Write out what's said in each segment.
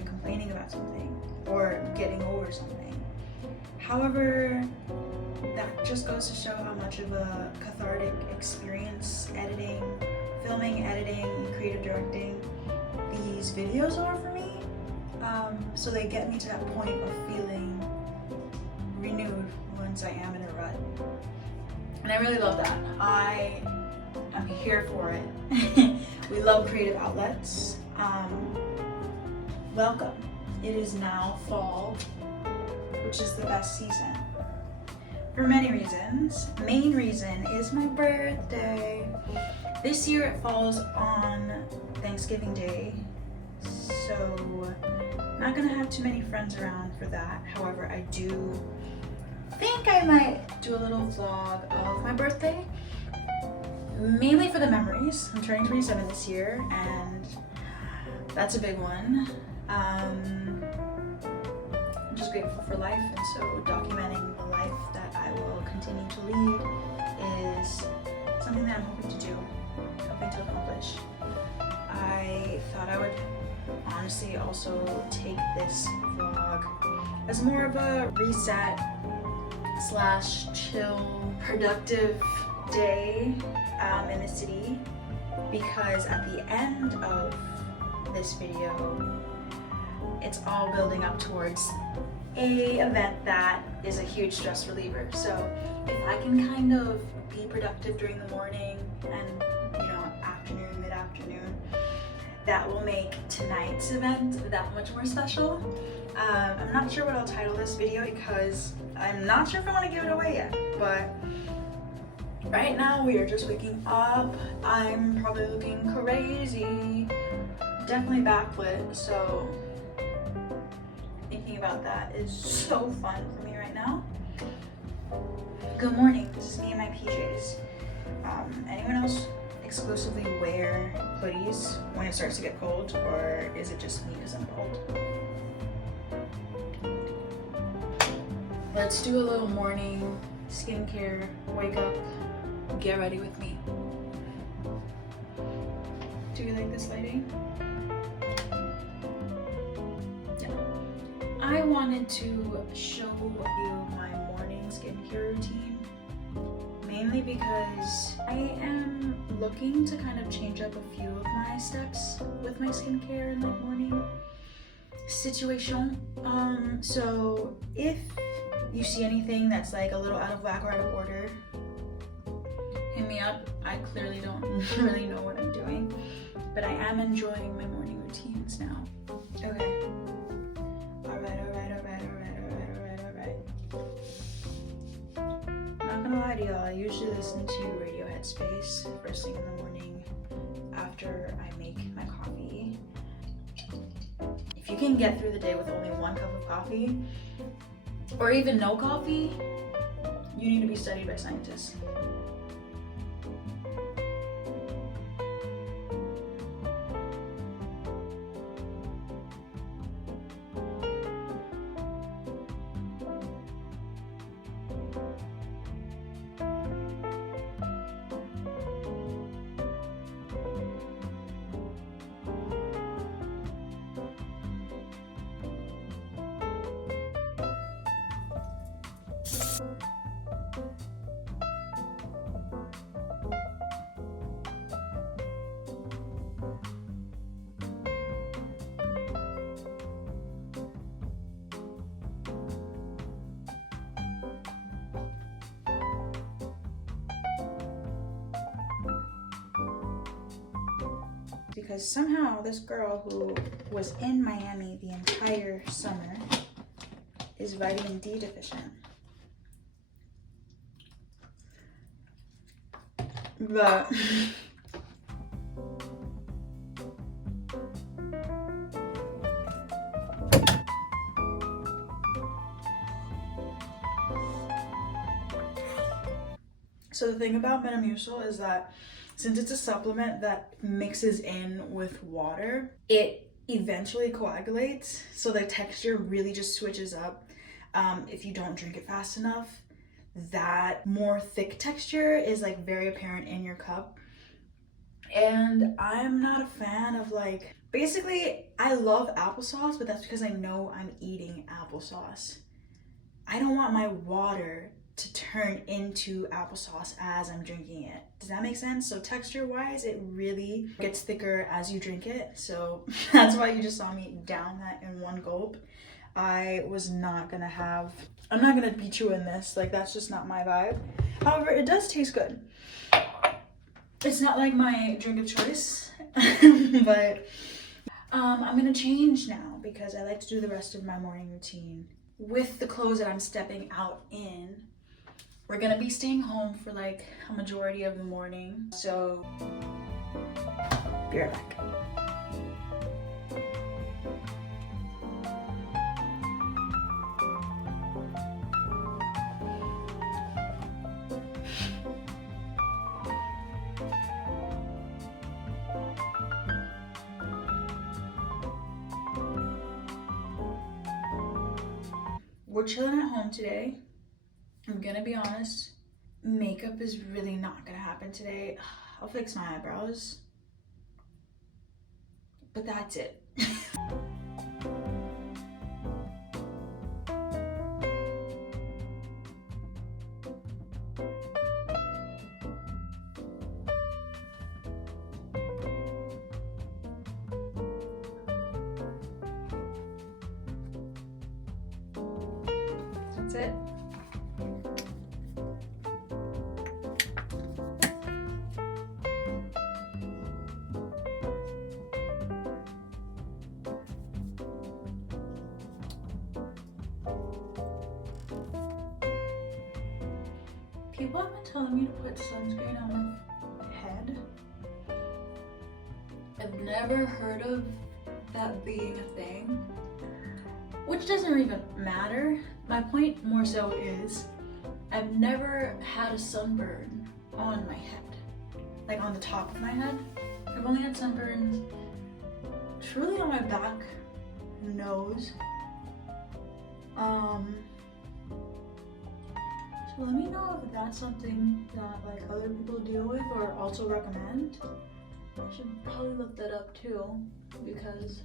and complaining about something or getting over something. However, that just goes to show how much of a cathartic experience filming, editing, and creative directing these videos are for me. So they get me to that point of feeling renewed once I am in a rut. And I really love that. I'm here for it. We love creative outlets. Welcome. It is now fall, which is the best season. For many reasons. Main reason is my birthday. This year it falls on Thanksgiving Day, so not gonna have too many friends around for that. However, I do think I might do a little vlog of my birthday, mainly for the memories. I'm turning 27 this year, and that's a big one. I'm just grateful for life, and so documenting the life that I will continue to lead is something that I'm hoping to do, hoping to accomplish. I thought I would honestly also take this vlog as more of a reset / chill, productive day in the city, because at the end of this video, it's all building up towards a event that is a huge stress reliever. So if I can kind of be productive during the morning and afternoon, mid-afternoon, that will make tonight's event that much more special. I'm not sure what I'll title this video because I'm not sure if I want to give it away yet, but right now we are just waking up. I'm probably looking crazy, definitely backlit, so thinking about that is so fun for me right now. Good morning, this is me in my PJs. Anyone else exclusively wear hoodies when it starts to get cold, or is it just me because I'm cold? Let's do a little morning skincare, wake up, get ready with me. Do you like this lighting? Yeah. I wanted to show you my morning skincare routine, mainly because I am looking to kind of change up a few of my steps with my skincare and like morning situation. So if you see anything that's like a little out of whack or out of order, hit me up. I clearly don't really know what I'm doing, but I am enjoying my morning routines now. Okay. Alright. Not gonna lie to y'all, I usually listen to Radio Headspace first thing in the morning after I make my coffee. If you can get through the day with only 1 cup of coffee, or even no coffee, you need to be studied by scientists. Because somehow this girl who was in Miami the entire summer is vitamin D deficient. But so the thing about Metamucil is that since it's a supplement that mixes in with water, it eventually coagulates, so the texture really just switches up if you don't drink it fast enough. That more thick texture is like very apparent in your cup, and I'm not a fan of like, basically I love applesauce, but that's because I know I'm eating applesauce. I don't want my water to turn into applesauce as I'm drinking it. Does that make sense? So texture wise, it really gets thicker as you drink it. So that's why you just saw me down that in one gulp. I'm not gonna be chewing this. Like, that's just not my vibe. However, it does taste good. It's not like my drink of choice, but I'm gonna change now because I like to do the rest of my morning routine with the clothes that I'm stepping out in. We're gonna be staying home for like a majority of the morning, so be right back. We're chilling at home today. I'm gonna be honest, makeup is really not gonna happen today. I'll fix my eyebrows, but that's it. That's it. People have been telling me to put sunscreen on my head. I've never heard of that being a thing, which doesn't even matter. My point more so is I've never had a sunburn on my head, like on the top of my head. I've only had sunburns truly on my back nose. So let me know if that's something that like other people deal with or also recommend. I should probably look that up too, because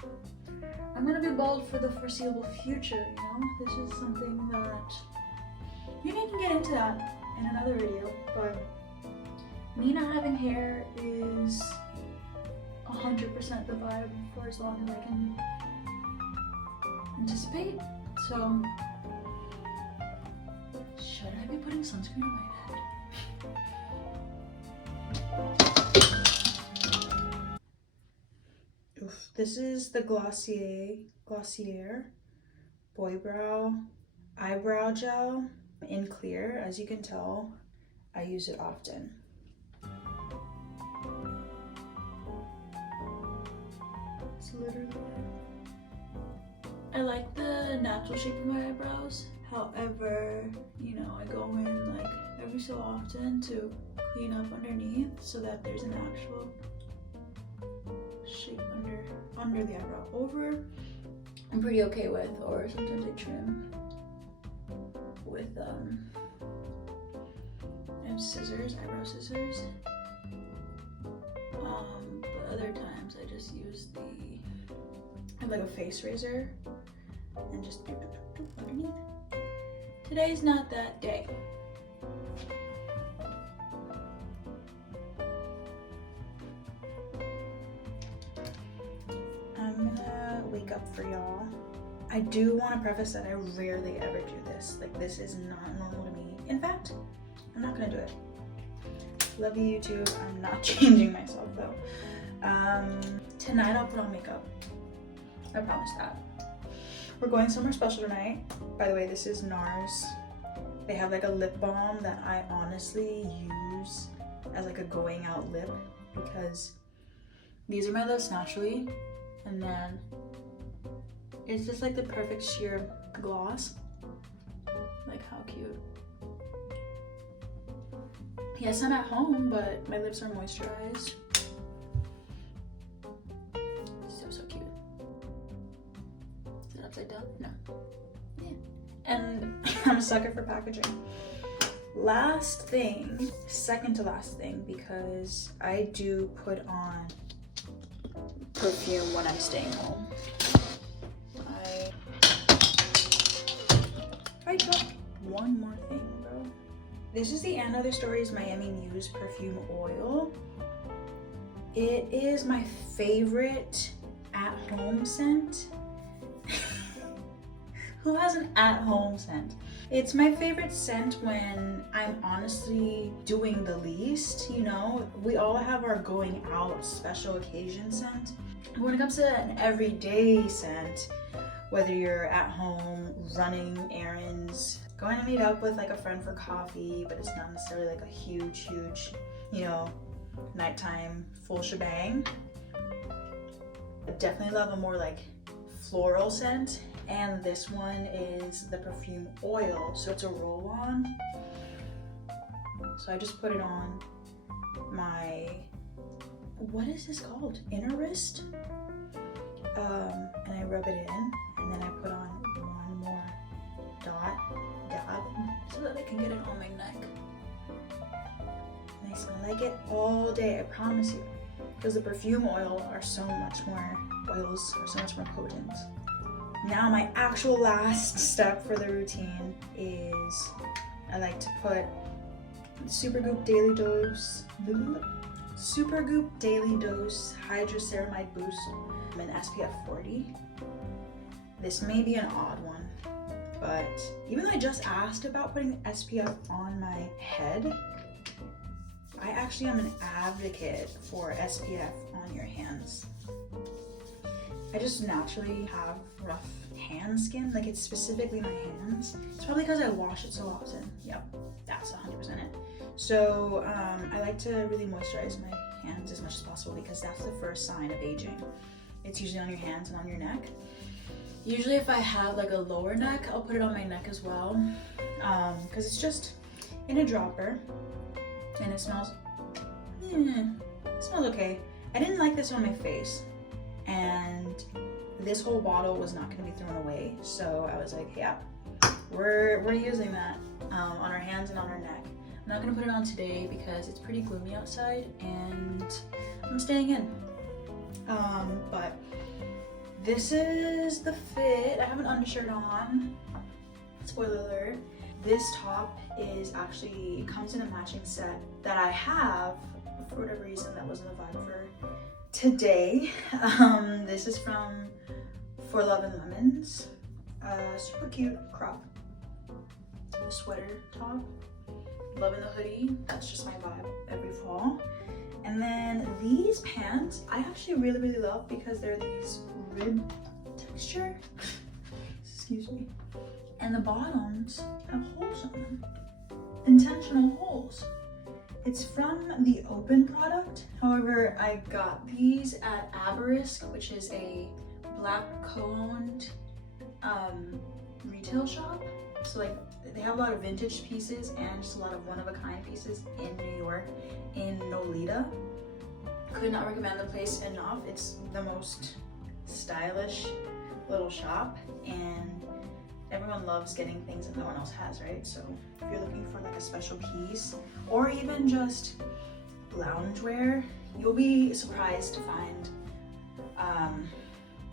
I'm gonna be bald for the foreseeable future, you know? This is something that maybe I can get into that in another video, but me not having hair is 100% the vibe for as long as I can anticipate. So should I be putting sunscreen on my head? Oof. This is the Glossier Boy Brow Eyebrow Gel in clear. As you can tell, I use it often. It's literally, I like the natural shape of my eyebrows. However, you know, I go in like every so often to clean up underneath so that there's an actual shape under the eyebrow. Over, I'm pretty okay with, or sometimes I trim with I have scissors, eyebrow scissors. But other times I just use I have like a face razor and just underneath. Today's not that day. I'm gonna wake up for y'all. I do want to preface that I rarely ever do this. Like, this is not normal to me. In fact, I'm not gonna do it. Love you, YouTube. I'm not changing myself though. Tonight I'll put on makeup. I promise that. We're going somewhere special tonight. By the way, this is NARS. They have like a lip balm that I honestly use as like a going out lip, because these are my lips naturally, and then it's just like the perfect sheer gloss. Like, how cute. Yes, I'm at home, but my lips are moisturized. So cute. Is it upside down? No. Yeah. And I'm a sucker for packaging. Last thing, second to last thing, because I do put perfume when I'm staying home. I got one more thing, bro. This is the And Other Stories Miami Muse perfume oil. It is my favorite at-home scent. Who has an at-home scent? It's my favorite scent when I'm honestly doing the least, you know? We all have our going out special occasion scent. But when it comes to an everyday scent, whether you're at home, running errands, going to meet up with like a friend for coffee, but it's not necessarily like a huge, you know, nighttime full shebang. I definitely love a more like floral scent, and this one is the perfume oil, so it's a roll-on. So I just put it on my, what is this called? Inner wrist? And I rub it in, and then I put on one more dab, so that I can get it on my neck. And I smell like it all day, I promise you. Because the perfume oils are so much more potent. Now my actual last step for the routine is I like to put Supergoop Daily Dose Hydroceramide Boost in SPF 40. This may be an odd one, but even though I just asked about putting SPF on my head, I actually am an advocate for SPF on your hands. I just naturally have rough hand skin, like it's specifically my hands. It's probably because I wash it so often. Yep, that's 100% it. So I like to really moisturize my hands as much as possible because that's the first sign of aging. It's usually on your hands and on your neck. Usually if I have like a lower neck, I'll put it on my neck as well, because it's just in a dropper and it smells okay. I didn't like this on my face, and this whole bottle was not going to be thrown away, so I was like, yeah, we're using that on our hands and on our neck. I'm not going to put it on today because it's pretty gloomy outside and I'm staying in. But this is the fit. I have an undershirt on. Spoiler alert. This top is actually, comes in a matching set that I have. For whatever reason, that wasn't a vibe for today. This is from For Love and Lemons. Super cute crop sweater top. Loving the hoodie. That's just my vibe every fall. And then these pants, I actually really love because they're these rib texture. Excuse me. And the bottoms have holes in them. Intentional holes. It's from the Open product. However, I got these at Aberisk, which is a black co-owned retail shop. So like they have a lot of vintage pieces and just a lot of one-of-a-kind pieces in New York, in Nolita. Could not recommend the place enough. It's the most stylish little shop, and everyone loves getting things that no one else has, right? So if you're looking for like a special piece or even just loungewear, you'll be surprised to find,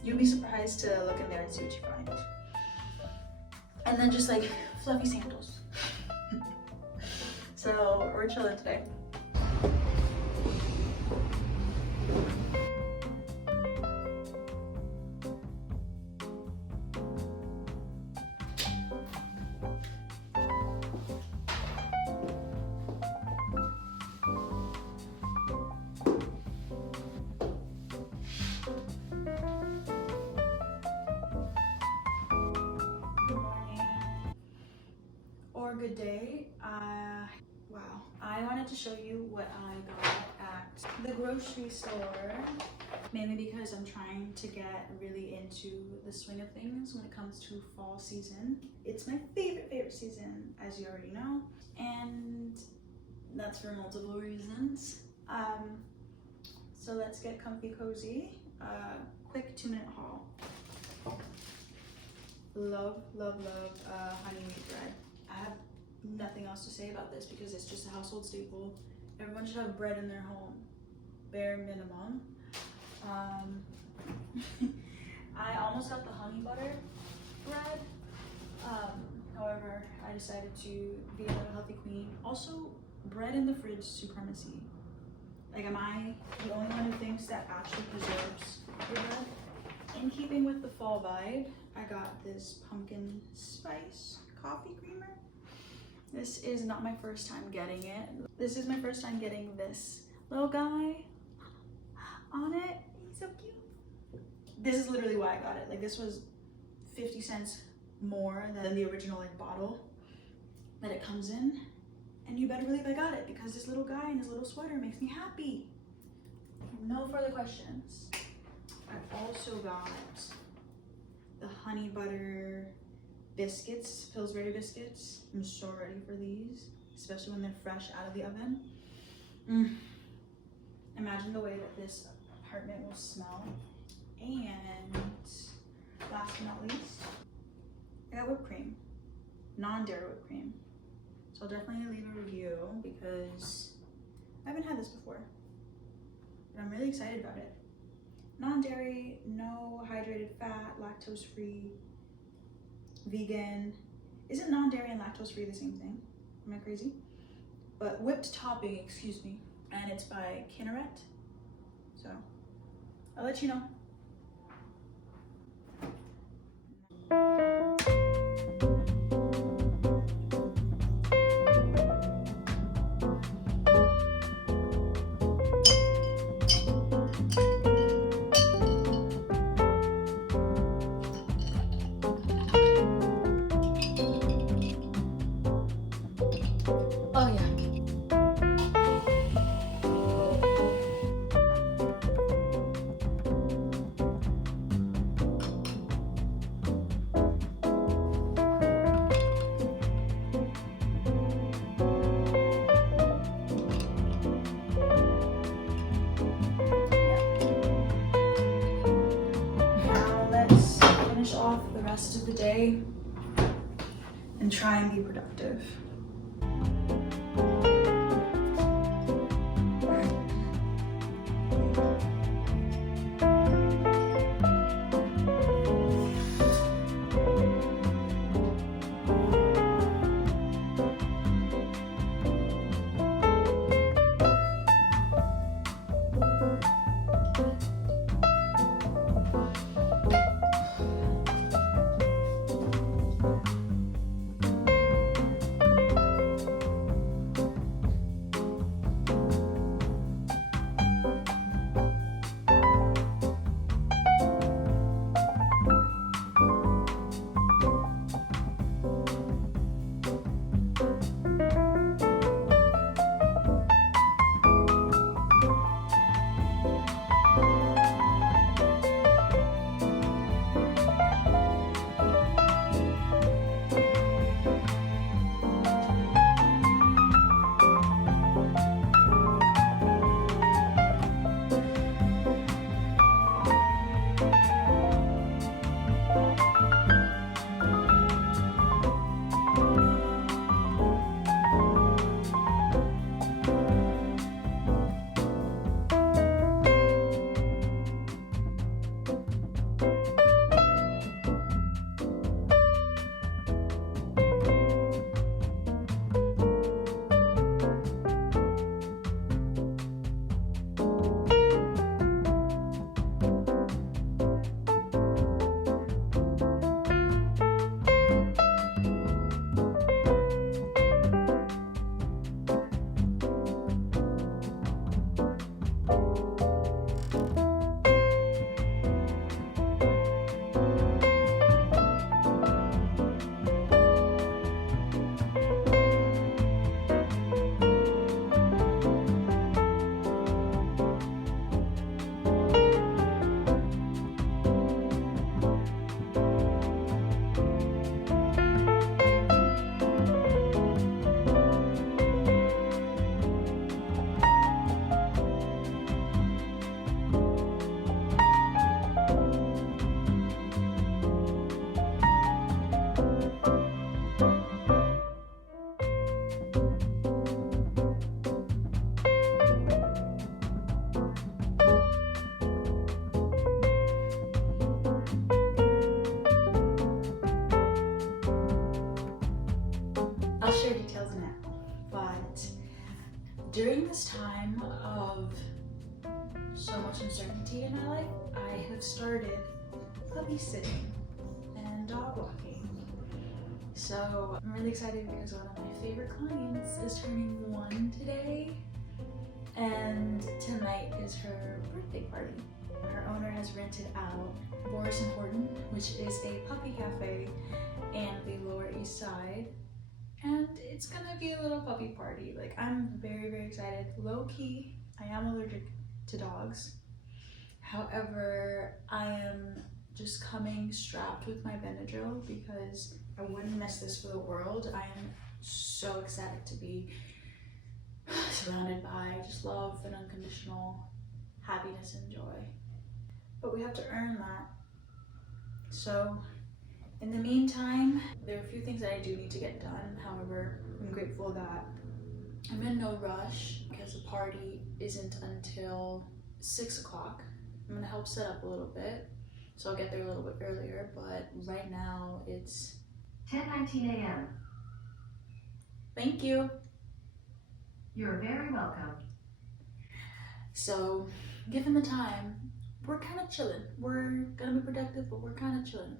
you'll be surprised to look in there and see what you find. And then just like fluffy sandals. So we're chilling today. Or good day. Wow. I wanted to show you what I got at the grocery store, mainly because I'm trying to get really into the swing of things when it comes to fall season. It's my favorite season, as you already know, and that's for multiple reasons. So let's get comfy cozy. Quick 2-minute haul. Love honey wheat bread. I have nothing else to say about this because it's just a household staple. Everyone should have bread in their home, bare minimum. I almost got the honey butter bread. However, I decided to be a little healthy queen. Also, bread in the fridge supremacy. Like, am I the only one who thinks that actually preserves the bread? In keeping with the fall vibe, I got this pumpkin spice coffee creamer. This is not my first time getting it. This is my first time getting this little guy on it. He's so cute. This is literally why I got it. Like, this was 50 cents more than the original like bottle that it comes in. And you better believe I got it because this little guy in his little sweater makes me happy. No further questions. I also got the honey butter biscuits, Pillsbury biscuits. I'm so ready for these, especially when they're fresh out of the oven. Imagine the way that this apartment will smell. And last but not least, I got whipped cream, non-dairy whipped cream. So I'll definitely leave a review because I haven't had this before, but I'm really excited about it. Non-dairy, no hydrated fat, lactose-free, vegan. Isn't non-dairy and lactose-free the same thing? Am I crazy? But whipped topping, excuse me. And it's by Kinneret. So I'll let you know. Oh yeah. Now let's finish off the rest of the day and try and be productive. I'll share details now, but during this time of so much uncertainty in my life, I have started puppy sitting and dog walking. So I'm really excited because one of my favorite clients is turning 1 today, and tonight is her birthday party. Her owner has rented out Boris and Horton, which is a puppy cafe in the Lower East Side, and it's gonna be a little puppy party. Like, I'm very, very excited. Low key, I am allergic to dogs. However, I am just coming strapped with my Benadryl because I wouldn't miss this for the world. I am so ecstatic to be surrounded by just love and unconditional happiness and joy. But we have to earn that. So in the meantime, there are a few things that I do need to get done. However, I'm grateful that I'm in no rush because the party isn't until 6 o'clock. I'm gonna help set up a little bit, so I'll get there a little bit earlier, but right now it's 10:19 a.m. Thank you. You're very welcome. So given the time, we're kind of chilling. We're gonna be productive, but we're kind of chilling.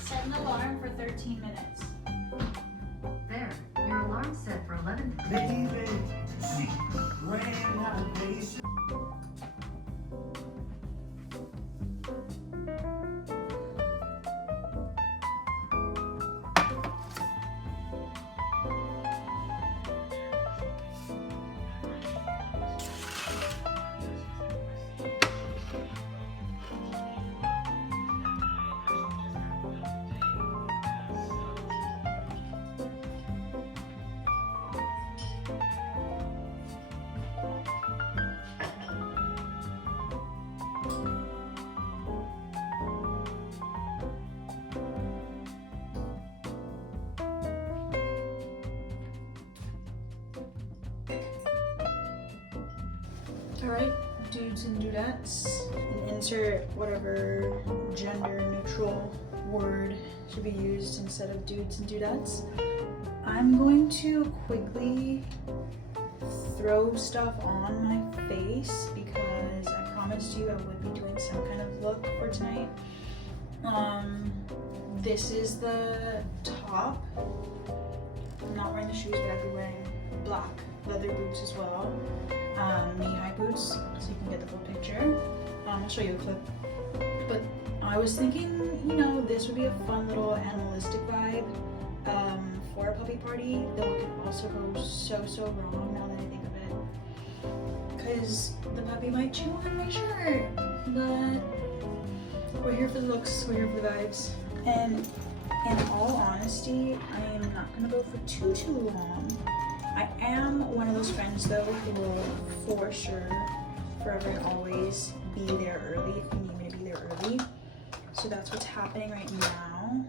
Set an alarm for 13 minutes. There, your alarm's set for 11. Baby, she ran out of patience. Alright, dudes and dudettes, and insert whatever gender neutral word should be used instead of dudes and dudettes. I'm going to quickly throw stuff on my face because I promised you I would be doing some kind of look for tonight. This is the top. I'm not wearing the shoes, but I'd be wearing black leather boots as well. Knee-high boots, so you can get the full picture. I'll show you a clip. But I was thinking, you know, this would be a fun little animalistic vibe for a puppy party, though it can also go so wrong now that I think of it. Because the puppy might chew on my shirt, but we're here for the looks, we're here for the vibes. And in all honesty, I am not gonna go for too long. I am one of those friends though who will for sure, forever and always be there early if you need me to be there early. So that's what's happening right now.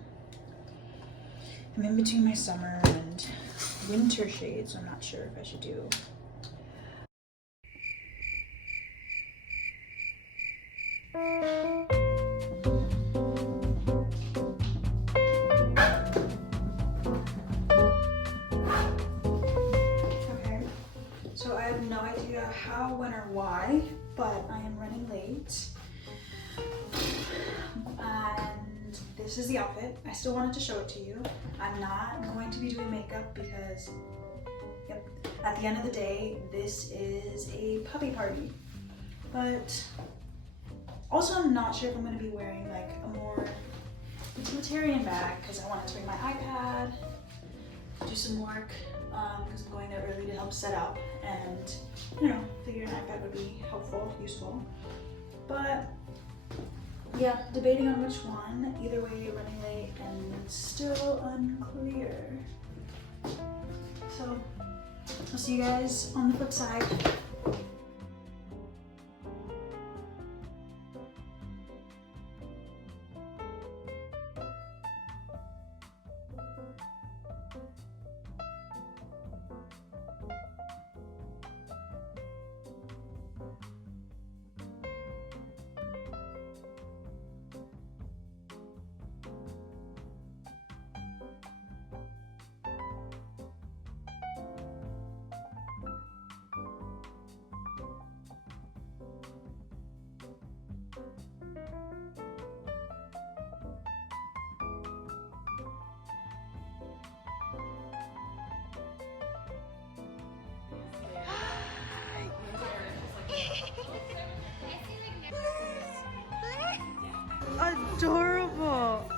I'm in between my summer and winter shades, so I'm not sure if I should do. So I have no idea how, when, or why, but I am running late. And this is the outfit. I still wanted to show it to you. I'm not going to be doing makeup because, yep, at the end of the day, this is a puppy party. But also I'm not sure if I'm going to be wearing like a more utilitarian bag because I wanted to bring my iPad, do some work. Because I'm going there early to help set up and, you know, figure an iPad would be helpful, useful. But Yeah, debating on which one. Either way, running late and it's still unclear. So, I'll see you guys on the flip side. Adorable.